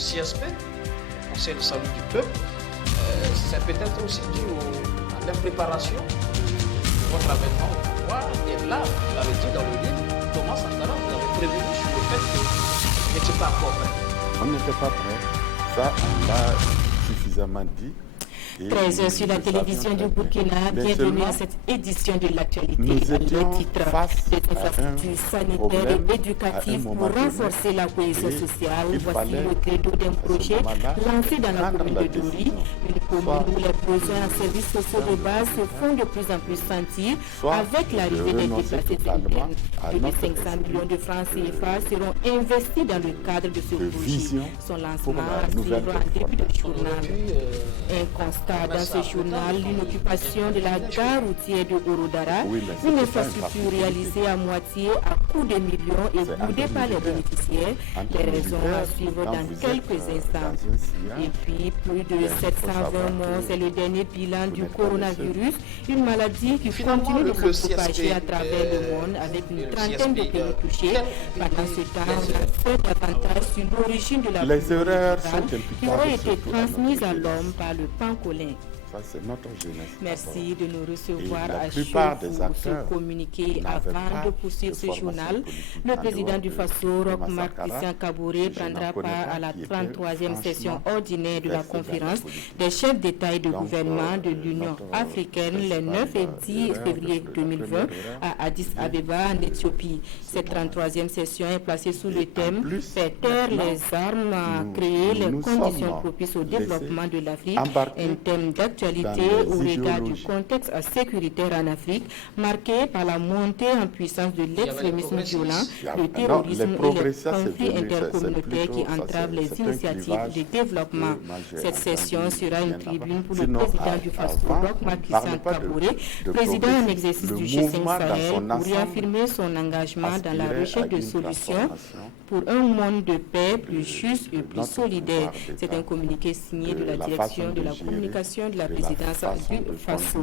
CSP, Conseil de salut du peuple. C'est peut-être aussi dû à l'impréparation de votre avènement au pouvoir. Et là, vous l'avez dit dans le livre, Thomas Sankara, vous avez prévenu sur le fait que vous n'étiez pas encore prêt. On n'était pas prêt. Ça, on l'a suffisamment dit. 13 heures sur la télévision du Burkina, bienvenue à cette édition de l'actualité. Le titre des infrastructures sanitaires et éducatives pour renforcer la cohésion sociale. Voici le credo d'un projet lancé dans la commune de Dori, une commune où les besoins en services sociaux de base se font de plus en plus sentir avec l'arrivée des déplacés internes. Plus de 500 millions de francs CFA seront investis dans le cadre de ce projet. Son lancement suivra en début de journal. Un constat dans ce journal, l'inoccupation de la gare routière de Orodara, une infrastructure réalisée à moitié à coût de millions et boudée par les bénéficiaires. Les raisons à suivre dans quelques instants. Et puis, plus de 720 morts, c'est le dernier bilan du coronavirus, une maladie qui continue de se propager à travers le monde avec une trentaine de pays touchés. Pendant ce temps, on a fait davantage sur l'origine de la maladie qui aurait été transmise à l'homme par le pancolin. Ça, c'est notre jeunesse. Merci de nous recevoir à chaud pour ce communiqué avant de poursuivre ce journal. Le président du FASO, Roch Marc Christian Kaboré, prendra part à la 33e session ordinaire de la conférence des chefs d'État et de gouvernement de l'Union africaine les 9 et 10 février 2020 à Addis Abeba en Éthiopie. Cette 33e session est placée sous le thème « Faire taire les armes, créer les conditions propices au développement de l'Afrique », un thème d'actualité au regard du contexte sécuritaire en Afrique, marqué par la montée en puissance de l'extrémisme violent, le terrorisme et les conflits intercommunautaires qui entravent les initiatives de développement. Cette session sera une tribune pour le président du FASO, Roch Marc Christian Kaboré, président en exercice du G5 Sahel, pour réaffirmer son engagement dans la recherche de solutions pour un monde de paix plus juste et plus solidaire. C'est un communiqué signé de la direction de la communication de la présidence du FASO.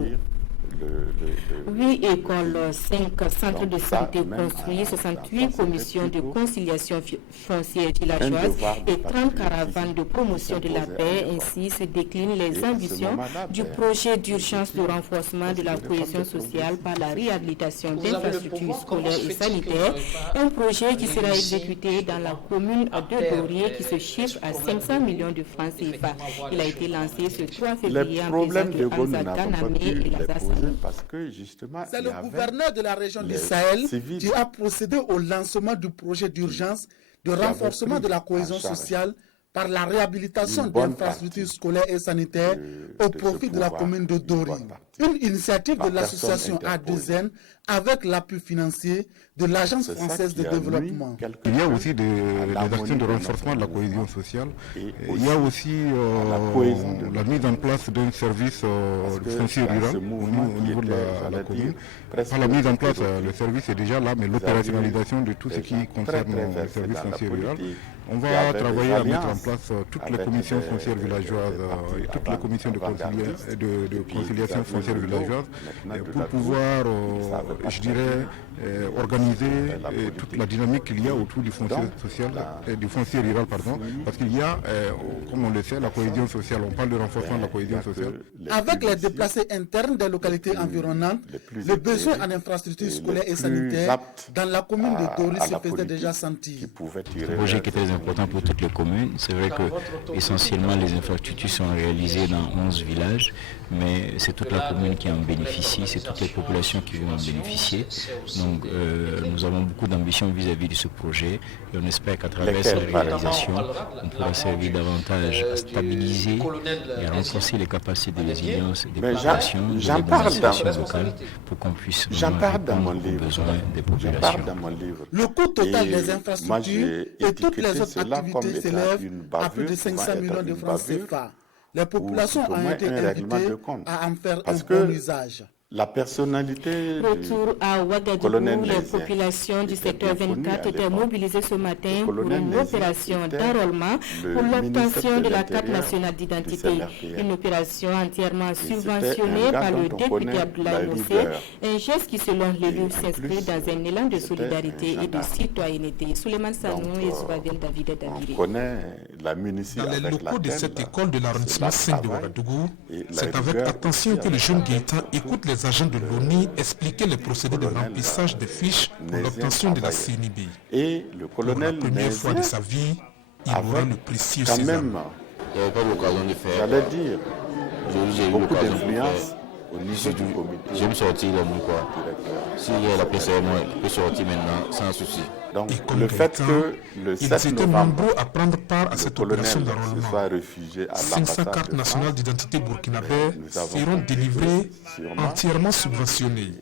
8 écoles, 5 centres de santé construits, 68 commissions de conciliation foncière villageoise et 30 caravanes de promotion de la paix. Ainsi se déclinent les ambitions du projet d'urgence de renforcement de la cohésion sociale par la réhabilitation d'infrastructures scolaires et sanitaires. Un projet qui sera exécuté dans la commune de Dorier qui se chiffre à 500 millions de francs CFA. Il a été lancé ce 3 février en présence de Hamza Ganamé et Lazare. C'est le gouverneur de la région du Sahel qui a procédé au lancement du projet d'urgence de renforcement de la cohésion sociale par la réhabilitation d'infrastructures scolaires et sanitaires au profit de la commune de Dori. Une initiative de l'association A2N avec l'appui financier de l'Agence française de développement. Il y a aussi des actions de renforcement de la cohésion sociale. Il y a aussi la mise en place d'un service foncier rural au niveau de la commune. Pas la mise en place, le service est déjà là, mais l'opérationnalisation de tout ce qui concerne le service foncier rural. On va travailler à mettre en place toutes les commissions foncières villageoises et toutes les commissions de conciliation foncière villageoise pour pouvoir, je dirais, organiser toute la dynamique qu'il y a autour du foncier social, du foncier rural, pardon, parce qu'il y a, comme on le sait, la cohésion sociale. On parle de renforcement de la cohésion sociale. Avec les déplacés internes des localités environnantes, les besoins en infrastructures scolaires et sanitaires dans la commune de Dori se faisaient déjà sentir. Un projet qui est très important pour toutes les communes. C'est vrai que essentiellement les infrastructures sont réalisées dans 11 villages, mais c'est toute la commune qui en bénéficie, c'est toutes les populations qui vont en bénéficier. Donc nous avons beaucoup d'ambition vis-à-vis de ce projet et on espère qu'à travers cette réalisation, on pourra servir davantage à stabiliser et à renforcer les capacités de résilience des populations, des administrations locales pour qu'on puisse répondre aux besoins des populations. Le coût total des infrastructures et toutes les autres activités s'élèvent à plus de 500 millions de francs CFA. Les populations ont été invitées à en faire un bon usage. La personnalité Retour à Ouagadougou, les populations du secteur 24 étaient mobilisées ce matin pour une opération d'enrôlement pour l'obtention de la carte nationale d'identité. Une opération entièrement subventionnée par le député Abdoulaye Moussé, un geste qui, selon l'élu, s'inscrit dans un élan de solidarité et de citoyenneté. Souleymane Sanou et Zouavien David Davide. Dans les locaux de cette école de l'arrondissement 5 de Ouagadougou, c'est avec attention que le jeune Gaëtan écoute les agents de l'ONI expliquer les procédés de remplissage des fiches pour l'obtention de la CNIB. Et le colonel, pour la première fois de sa vie, il aura le précieux sésame. J'allais dire, j'ai beaucoup d'influence au niveau du comité. Je me sortir de mon quoi. Si la PCM peut sortir maintenant sans souci. Donc le fait que le 7 ils étaient novembre, nombreux à prendre part à cette opération d'enrôlement. 500 cartes nationales d'identité burkinabè seront délivrées entièrement subventionnées.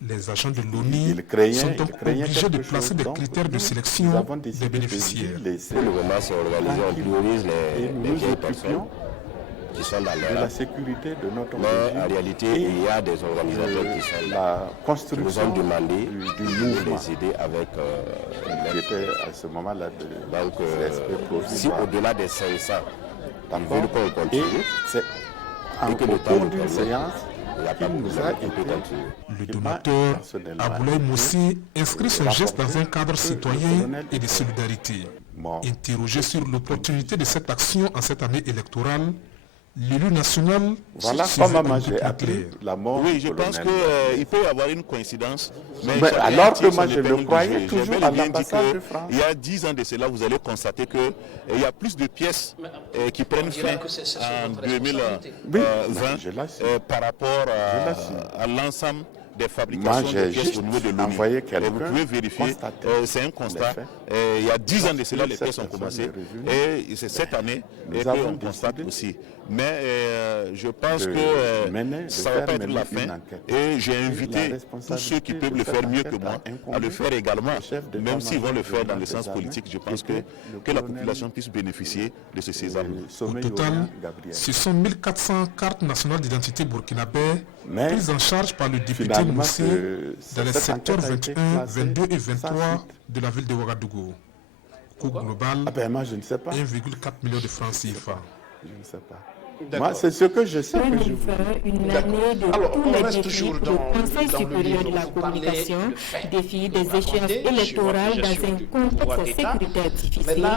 Les agents de l'ONI sont donc obligés de placer des critères de sélection des bénéficiaires. Le gouvernement s'est organisé, on priorise les vieilles personnes qui sont dans de la sécurité de notre mais en réalité, il y a des organisateurs qui sont la construction nous ont demandé du mouvement les aider avec qui était à ce moment-là de donc si au-delà des 500 ils veulent qu'on continue c'est en cours d'une séance qui nous a été le donateur Abdoulaye Moussé inscrit son geste dans un cadre citoyen et de solidarité. Interrogé sur l'opportunité de cette action en cette année électorale, l'élu national voilà comment j'ai appris la mort. Oui, je pense qu'il peut y avoir une coïncidence. Mais alors que moi je le croyais toujours à l'ambassade de France. Il y a 10 ans de cela, vous allez constater qu'il y a plus de pièces qui prennent fin en 2020 par rapport à l'ensemble des fabrications de pièces au niveau de l'ONU. Vous pouvez vérifier, c'est un constat. Il y a 10 ans de cela, les pièces ont commencé. Et c'est cette année qu'on constate aussi. Mais je pense que ça ne va pas être la fin. Et j'ai invité tous ceux qui peuvent le faire mieux que moi à le faire également. Même s'ils vont le faire dans le sens politique, je pense que la population puisse bénéficier de ce sésame. Au total, ce sont 1400 cartes nationales d'identité burkinabè prises en charge par le député Moussé dans les secteurs 21, 22 et 23 de la ville de Ouagadougou. Coût global, 1,4 million de francs CFA. Je ne sais pas. Moi, c'est ce que je sais. Alors, on reste toujours dans le Conseil supérieur de la communication, défi des échéances électorales dans un contexte sécuritaire difficile.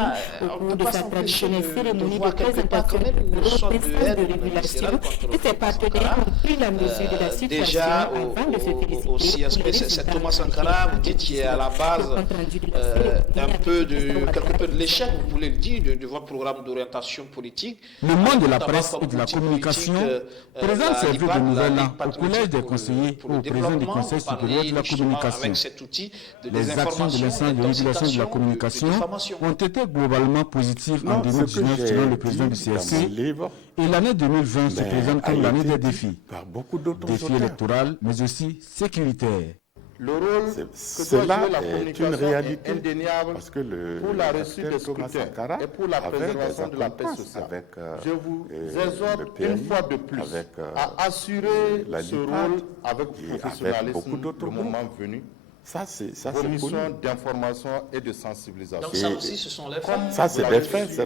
Au cours de sa traditionnelle cérémonie de présentation de reconnaissance de régulation, et ses partenaires ont pris la mesure de la situation avant de se féliciter. C'est Thomas Sankara, vous dites qu'il est à la base quelque peu de l'échec, vous voulez le dire, de votre programme d'orientation politique. Le monde de la presse et de la communication présente ses vœux de nouvel an au Collège des conseillers ou au président du Conseil supérieur de la communication. Les actions de l'instance de régulation de la communication ont été globalement positives en 2019 selon le président du CRC et l'année 2020 se présente comme l'année des défis. Défis électoraux mais aussi sécuritaires. Le rôle cela est une réalité parce que pour la réussite des scrutins et pour la préservation de la paix sociale, je vous exhorte une fois de plus à assurer ce rôle avec professionnalisme le moment venu. Vos missions d'information et de sensibilisation. Donc ça aussi, ce sont les faits. Ça,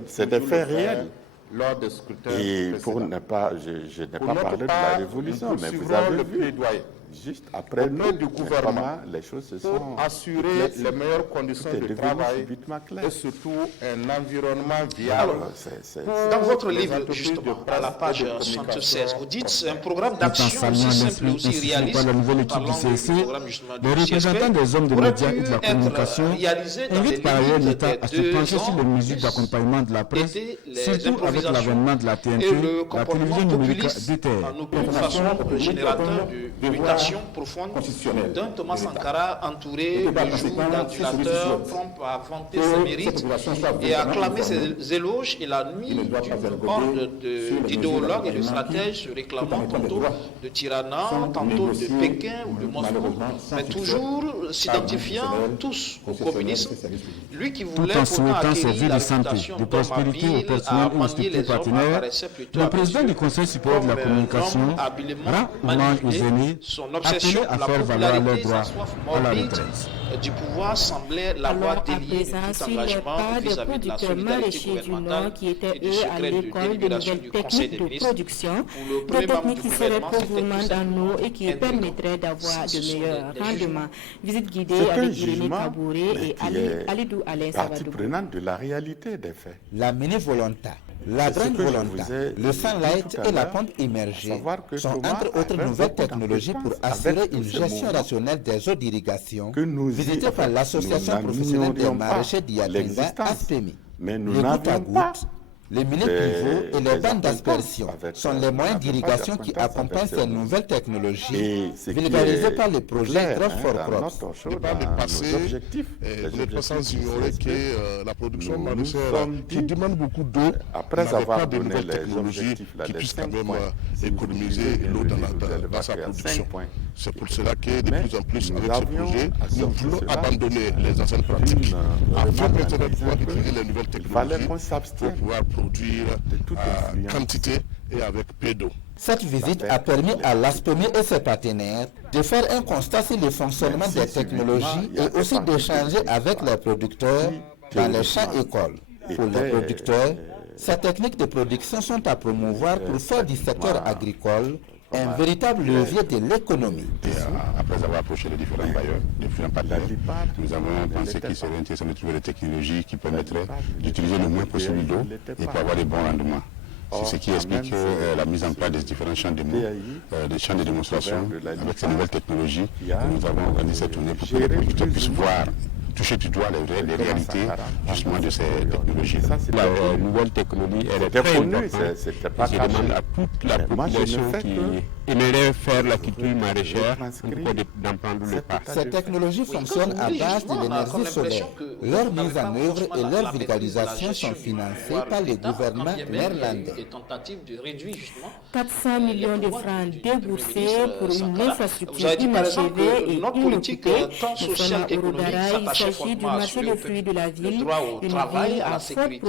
c'est des faits réels. Lors des scrutins et pour ne pas, je n'ai pas parlé de la révolution, mais vous avez vu, juste après nous, du gouvernement, les choses se sont pour assurer les meilleures conditions de travail et surtout un environnement viable. Dans votre livre, justement, à la page 76, vous dites c'est un programme d'action aussi simple et aussi réaliste. Par la nouvelle équipe du CSC, les représentants des hommes de médias et de la communication invitent par ailleurs l'État à se pencher sur les mesures d'accompagnement de la presse, surtout avec l'avènement de la TNT, la télévision numérique d'État. générateur de mutation l'admiration profonde d'un Thomas Sankara entouré de joues d'adulateurs prompts à vanter ses mérites et à acclamer ses éloges et la nuit d'une horde d'idéologues et de stratèges se réclamant tantôt de Tirana, tantôt de Pékin ou de Moscou, mais toujours s'identifiant tous au communisme. Lui qui voulait pourtant acquérir la réputation d'homme habile à manier les hommes apparaissait plutôt le président du Conseil supérieur de la communication rend hommage aux aînés appelés à faire valoir leurs droits à la retraite. Du pouvoir semblait l'avoir délié de tout engagement vis-à-vis de la solidarité gouvernementale qui et étaient du eux à secret de l'école de délibération nouvelles du Conseil des techniques de ministres. production, Pour le des premier membre techniques du qui seraient gouvernement, c'était proprement tout dans l'eau et qui simplement permettraient d'avoir de meilleurs rendements. Visite guidée C'est un avec Irénée jugement Kabouré et Alidou Alain partie Sabadou. prenante de la réalité des faits. La mini volonta, la grande volonta, le sunlight et la pompe immergée sont entre autres nouvelles technologies pour assurer une gestion rationnelle des eaux d'irrigation visitées par l'association professionnelle des maraîchers d'Yatinga, ASPEMI. Mais nous le goutte à n'avions pas goutte, les mini-pivots et les bandes d'aspersion sont les moyens d'irrigation qui accompagnent ces nouvelles technologies vulgarisées par le projet Crop for Crops. Par le passé, vous n'êtes pas sans ignorer que la production maraîchère qui demande beaucoup d'eau n'avait pas de nouvelles technologies qui puissent quand même économiser l'eau dans sa production. C'est pour cela que de plus en plus avec ce projet, nous voulons abandonner les anciennes pratiques afin maintenant de pouvoir utiliser les nouvelles technologies pour pouvoir produire à quantité et avec peu d'eau. Cette visite a permis à l'ASPEMI et ses partenaires de faire un constat sur le fonctionnement des technologies et aussi d'échanger avec les producteurs dans les champs écoles. Pour les producteurs, ces techniques de production sont à promouvoir pour faire du secteur agricole un véritable levier de l'économie. Après avoir approché les différents bailleurs, les différents partenaires, nous avons pensé qu'il serait intéressant de trouver des technologies qui permettraient d'utiliser le moins possible d'eau et pour avoir des bons rendements. C'est ce qui explique la mise en place des différents champs de des champs de démonstration avec ces nouvelles technologies. Nous avons organisé cette tournée pour que les producteurs puissent voir, toucher du doigt les réalités justement de ces technologies. La nouvelle technologie, elle est très importante. Je demande à toute la population qui aimerait faire la culture maraîchère d'en prendre le pas. Ces technologies fonctionnent à base de l'énergie solaire. Leur mise en œuvre et leur vulgarisation sont financées par le gouvernement néerlandais. 400 millions de francs déboursés pour une infrastructure inachevée et inoccupée. Nous sommes à Ouroudara, il s'agit du marché de fruits de la ville, une ville à forte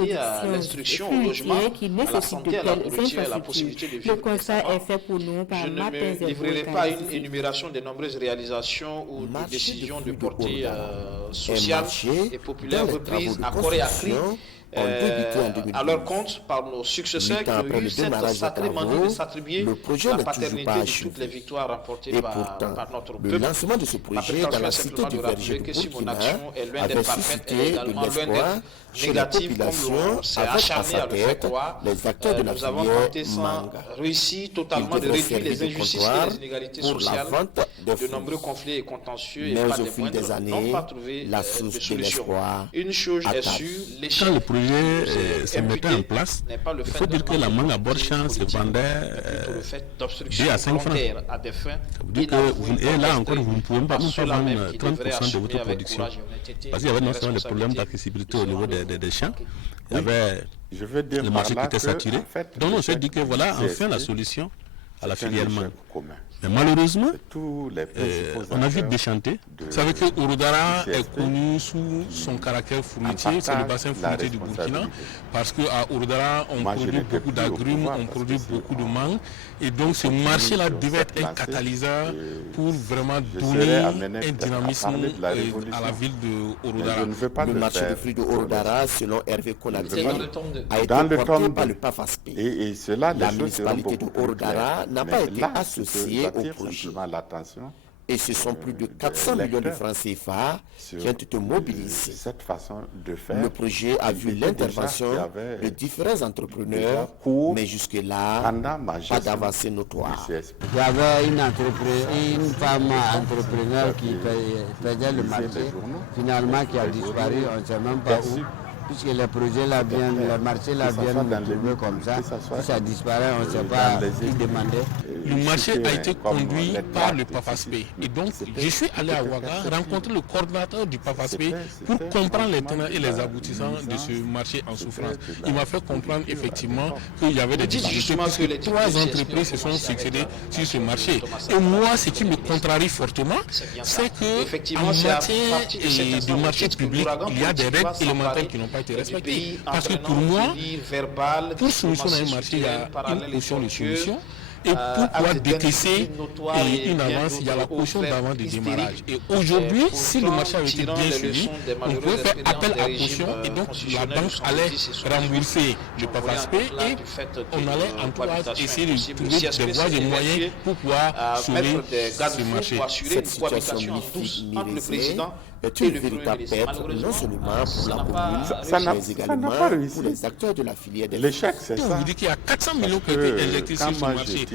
production fruitière qui nécessite de telles infrastructures. Le constat est fait pour nous par Martin Zerbo. Je ne livrerai pas une énumération des nombreuses réalisations ou de décisions de portée sociale et populaire reprises à corps et à cri à leur compte par nos successeurs qui ont eu cette sacrée manie de s'attribuer la paternité de toutes les victoires remportées par notre peuple. Le lancement de ce projet dans la cité du Verger de Burkina avait suscité de l'espoir chez la population avec à sa tête les acteurs de la filière manga. Réussi totalement de réduire les injustices et les inégalités sociales, de nombreux conflits et contentieux et pas des moindres n'ont pas trouvé de solution. Une chose est sûre, l'échec se mettait en place, il faut dire que la mangue à Borchamp se vendait 2 à 5 francs. Ça veut dire que là encore, vous ne pouvez pas nous faire vendre 30% de votre production. Parce qu'il y avait non seulement des problèmes d'accessibilité au niveau des champs, il y avait le marché qui était saturé. Donc on s'est dit que voilà enfin la solution à la filière mangue. Mais malheureusement, on a vite déchanté. Vous savez que Ouroudara est connu sous son caractère fruitier, c'est le bassin fruitier du Burkina, parce qu'à Ouroudara, on produit beaucoup d'agrumes, on produit beaucoup de mangue, et donc ce marché-là devait être un catalyseur pour vraiment donner un dynamisme à la ville de Ouroudara. Le marché de fruits de Ouroudara, selon Hervé Konaté, a été porté par le PAFASP. La municipalité de Ouroudara n'a pas été associée au projet. Et ce sont plus de 400 millions de francs CFA qui ont été mobilisés. Le projet a vu l'intervention de différents entrepreneurs, mais jusque-là, pas d'avancée notoire. Il y avait une femme entrepreneur qui faisait le marché, finalement qui a disparu, on ne sait même pas où. puisque les projets là viennent, les marchés là viennent trouver comme ça. Si ça disparaît, on ne sait pas qui demandait. Le marché a été conduit par le PAFASP. Et donc, je suis allé à Ouaga rencontrer le coordinateur du PAFASP pour comprendre les tenants et les aboutissants de ce marché en souffrance. Il m'a fait comprendre effectivement qu'il y avait des difficultés puisque 3 entreprises se sont succédées sur ce marché. Et moi, ce qui me contrarie fortement, c'est que en matière du marché public, il y a des règles élémentaires qui n'ont pas été respectées. Parce que pour moi, pour solutionner un marché, il y a une caution de solution. Et pour pouvoir décaisser une avance, il y a la caution d'avance de démarrage. Et aujourd'hui, si le marché avait été bien suivi, on pouvait faire appel à caution et donc la banque allait rembourser le PAFASP et on allait en tout cas essayer de trouver des voies et moyens pour pouvoir sauver ce marché. Cette situation mythique est une véritable perte, non seulement pour la commune, mais également pour les acteurs de la filière des l'échec, c'est ça. On vous dit qu'il y a 400 millions qui ont été injectés sur ce marché.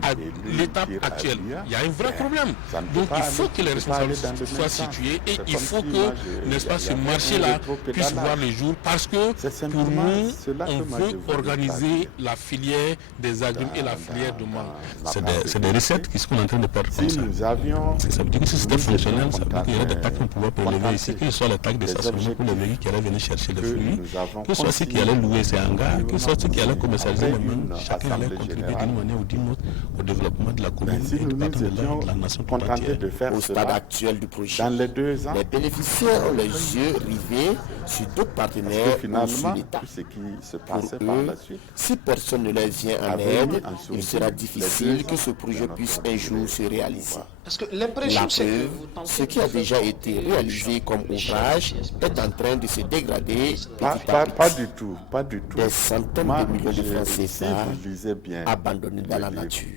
À l'étape actuelle, il y a un vrai problème. Donc il faut que les responsables soient situés et il faut que, n'est-ce pas, ce marché-là puisse voir le jour parce que pour nous, on veut organiser la filière des agrumes et la filière de mangue. C'est des recettes qui sont en train de perdre comme ça. Ça veut dire que si c'était fonctionnel, ça veut dire qu'il y aurait des taxes qu'on pouvait prélever ici, que ce soit les taxes de stationnement pour les véhicules qui allaient venir chercher les fruits, que ce soit ceux qui allaient louer ces hangars, que ce soit ceux qui allaient commercialiser les mangues, chacun allait contribuer d'une manière ou d'une autre au développement de la commune et du partenariat de la nation tout entière. Au stade actuel du projet, les bénéficiaires ont les yeux rivés sur d'autres partenaires ou sur l'État. Pour eux, si personne ne leur vient en aide, il sera difficile que ce projet puisse un jour se réaliser. Parce que l'impression, c'est que ce qui a déjà été réalisé comme ouvrage est en train de se dégrader petit à petit. Pas du tout, pas du tout. Des centaines de millions de francs CFA abandonnés dans la nature.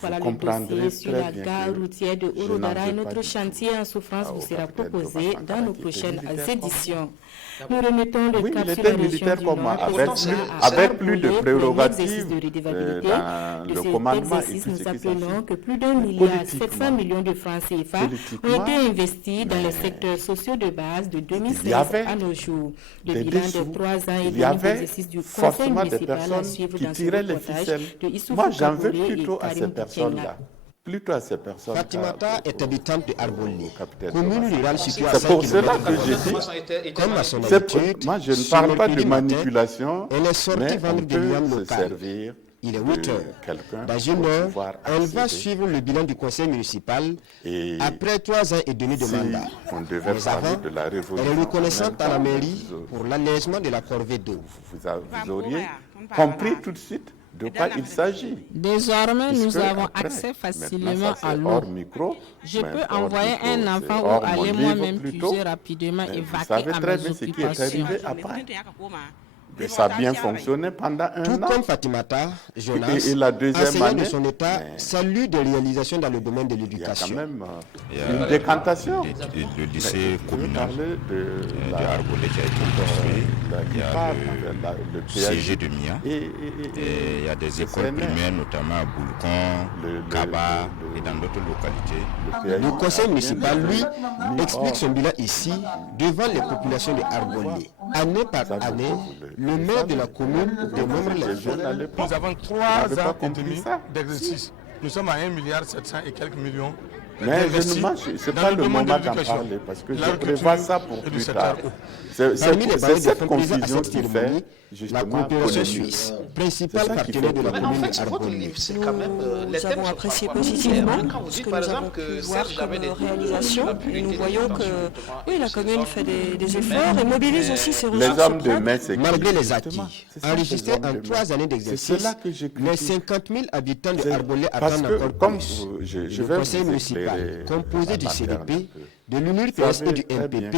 Voilà le dossier sur la gare routière de Orodara et notre chantier en souffrance vous sera proposé dans nos prochaines éditions. Nous remettons le cap sur la région du Nord. Avec plus de prérogatives dans le commandement, nous appelons que plus d'1,7 milliard de francs CFA ont été investis dans les secteurs sociaux de base de 2016 à nos jours. Le bilan de 3 ans et demi d'exercice du conseil municipal à suivre dans ce reportage de Issoufou Kabouré et Karim Boukenga. Plutôt à ces personnes. Fatimata est habitante de Arbolé, commune rurale située à 5 C'est pour cela que j'ai dit, comme à son habitude, moi je ne parle pas de manipulation, elle est sortie vendre des lianes locales. Il est 8 heures. Dans une heure, elle va suivre le bilan du conseil municipal après 3 ans et demi de mandat. Mais avant, elle est reconnaissante à la mairie pour l'allègement de la corvée d'eau. Vous auriez compris tout de suite de quoi il s'agit. Désormais, nous avons accès facilement à l'eau. Je peux envoyer un enfant ou aller moi-même puiser rapidement et vaquer à mes occupations. Mais ça a bien fonctionné pendant un an. Tout comme Fatimata, Jonas, et la deuxième enseignant année, de son état, salue des réalisations dans le domaine de l'éducation. Il y a quand même une décantation. Le lycée communal de Arbolé qui a été construit, il y a le CG de Mia, et il y a des écoles primaires, notamment à Boulcon, Kaba et dans d'autres localités. Le conseil municipal, lui, explique son bilan ici, devant les populations de Arbolé. Année par année, le maire de la commune dénombre les jeunes. Nous avons 3 ans et demi d'exercice. Nous sommes à 1,7 milliard et quelques millions. Mais ce n'est pas le moment d'en parler parce que je prévois ça pour plus tard. C'est cette confusion qui fait la coopération suisse, principal partenaire de la commune d'Arbolé. Nous avons apprécié positivement ce que nous avons pu voir comme réalisation. Et nous voyons que oui, la commune fait des efforts et mobilise aussi ses ressources propres. Malgré les acquis enregistrés en 3 années d'exercice, les 50 000 habitants de Arbolé attendent encore plus. Le conseil municipal, composé du CDP, de l'UNURPS et du MPP,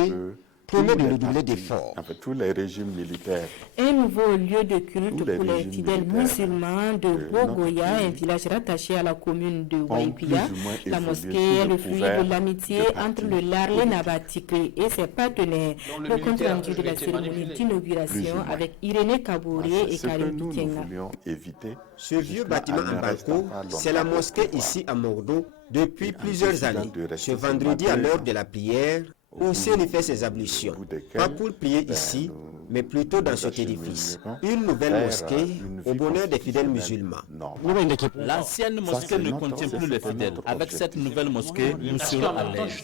promet de redoubler d'efforts. Tous les régimes militaires. Un nouveau lieu de culte pour les fidèles musulmans de Bogoya, un village rattaché à la commune de Waipia. La mosquée est le fruit de l'amitié entre le Larlé Nabatikri et ses partenaires. Le compte rendu de la cérémonie d'inauguration avec Irénée Kabouré et Karim Boukenga. Ce vieux bâtiment en balcon, c'est la mosquée ici à Mordo depuis plusieurs années. Ce vendredi, à l'heure de la prière, où Hussein y fait ses ablutions, pas pour prier ici, mais plutôt dans cet édifice. Une nouvelle mosquée au bonheur des fidèles musulmans. L'ancienne mosquée ne contient plus les fidèles. Avec cette nouvelle mosquée, nous serons à l'aise.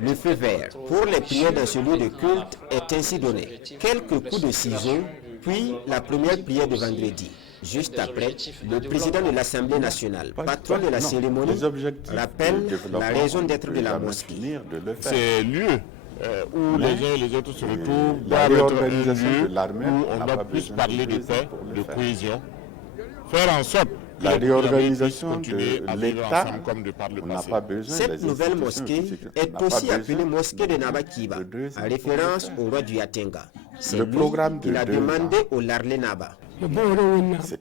Le feu vert pour les prières dans ce lieu de culte est ainsi donné. Quelques coups de ciseaux, puis la première prière de vendredi. Juste après, le président de l'Assemblée nationale, patron de la cérémonie, rappelle la raison d'être de la mosquée. C'est lieu où les uns et les autres se retrouvent, doivent être un lieu où on doit plus parler de paix, de cohésion, faire en sorte la réorganisation de l'État, on n'a pas besoin. Cette nouvelle mosquée est aussi appelée mosquée de Nabakiba, en référence au roi du Yatenga. C'est le programme qu'il a demandé au Larlé Naba.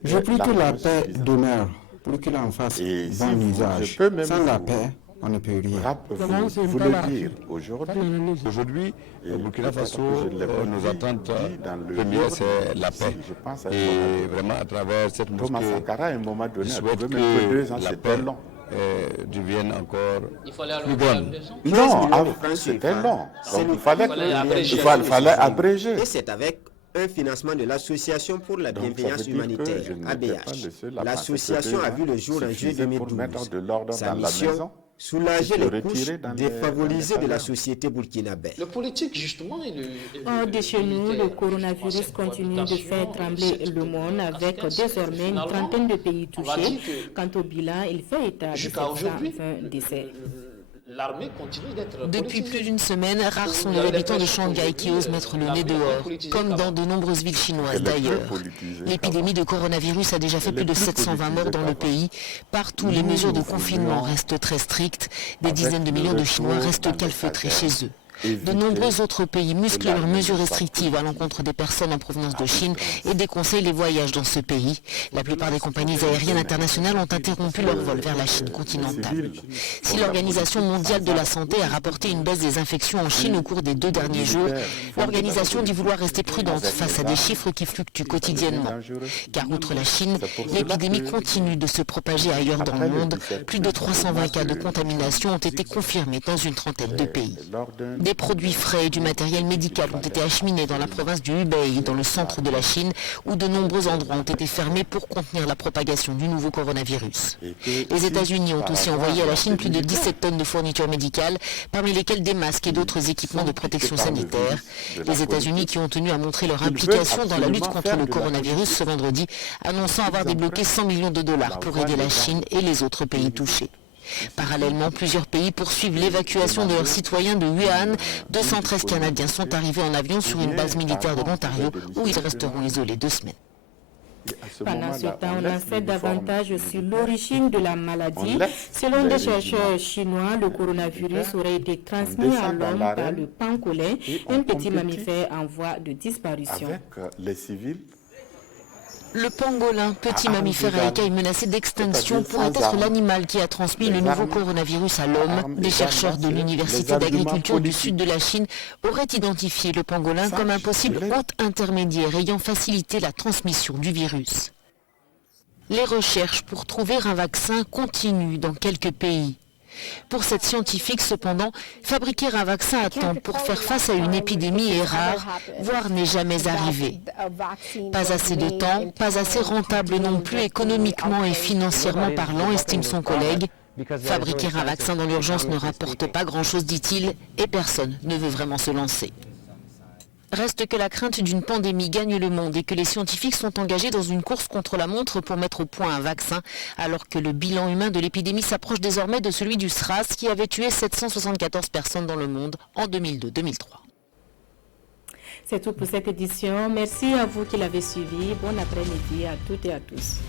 Je prie que la paix demeure pour qu'il en fasse bon usage. Sans la paix, on ne peut rien. Vous le dire aujourd'hui, au Burkina Faso, nos attentes premières, c'est la paix. Et vraiment, à travers cette mosquée, je souhaite que la paix devienne encore plus grande. Non, c'était long. Donc il fallait abréger. Et c'est avec un financement de l'Association pour la bienveillance humanitaire, ABH. L'association a vu le jour en juillet 2012. Sa mission, soulager les couches défavorisées de la société burkinabé. Le politique, justement, hors de chez nous, le coronavirus continue de faire trembler le monde avec désormais une trentaine de pays touchés. Quant au bilan, il fait état de 720 décès. L'armée continue d'être Depuis plus d'une semaine, rares sont les habitants de Shanghai qui osent mettre le nez dehors, comme dans de nombreuses villes chinoises d'ailleurs. L'épidémie de coronavirus a déjà fait plus de 720 morts dans le pays. Partout, les mesures de confinement restent très strictes. Des dizaines de millions de Chinois restent calfeutrés chez eux. De nombreux autres pays musclent leurs mesures restrictives à l'encontre des personnes en provenance de Chine et déconseillent les voyages dans ce pays. La plupart des compagnies aériennes internationales ont interrompu leurs vols vers la Chine continentale. Si l'Organisation mondiale de la santé a rapporté une baisse des infections en Chine au cours des 2 derniers jours, l'organisation dit vouloir rester prudente face à des chiffres qui fluctuent quotidiennement. Car outre la Chine, l'épidémie continue de se propager ailleurs dans le monde. Plus de 320 cas de contamination ont été confirmés dans une trentaine de pays. Des produits frais et du matériel médical ont été acheminés dans la province du Hubei, dans le centre de la Chine, où de nombreux endroits ont été fermés pour contenir la propagation du nouveau coronavirus. Les États-Unis ont aussi envoyé à la Chine plus de 17 tonnes de fournitures médicales, parmi lesquelles des masques et d'autres équipements de protection sanitaire. Les États-Unis qui ont tenu à montrer leur implication dans la lutte contre le coronavirus ce vendredi, annonçant avoir débloqué 100 millions de dollars pour aider la Chine et les autres pays touchés. Parallèlement, plusieurs pays poursuivent l'évacuation de leurs citoyens de Wuhan. 213 Canadiens sont arrivés en avion sur une base militaire de l'Ontario où ils resteront isolés 2 semaines. Pendant ce temps, on en sait davantage sur l'origine de la maladie. Selon des chercheurs chinois, le coronavirus aurait été transmis à l'homme par le pangolin, un petit mammifère en voie de disparition. Avec les civils. Le pangolin, petit mammifère à écailles menacé d'extinction, pourrait être l'animal qui a transmis le nouveau coronavirus à l'homme. Des chercheurs de l'Université d'agriculture du sud de la Chine auraient identifié le pangolin comme un possible hôte intermédiaire ayant facilité la transmission du virus. Les recherches pour trouver un vaccin continuent dans quelques pays. Pour cette scientifique, cependant, fabriquer un vaccin à temps pour faire face à une épidémie est rare, voire n'est jamais arrivé. Pas assez de temps, pas assez rentable non plus économiquement et financièrement parlant, estime son collègue. Fabriquer un vaccin dans l'urgence ne rapporte pas grand-chose, dit-il, et personne ne veut vraiment se lancer. Reste que la crainte d'une pandémie gagne le monde et que les scientifiques sont engagés dans une course contre la montre pour mettre au point un vaccin, alors que le bilan humain de l'épidémie s'approche désormais de celui du SRAS qui avait tué 774 personnes dans le monde en 2002-2003. C'est tout pour cette édition. Merci à vous qui l'avez suivi. Bon après-midi à toutes et à tous.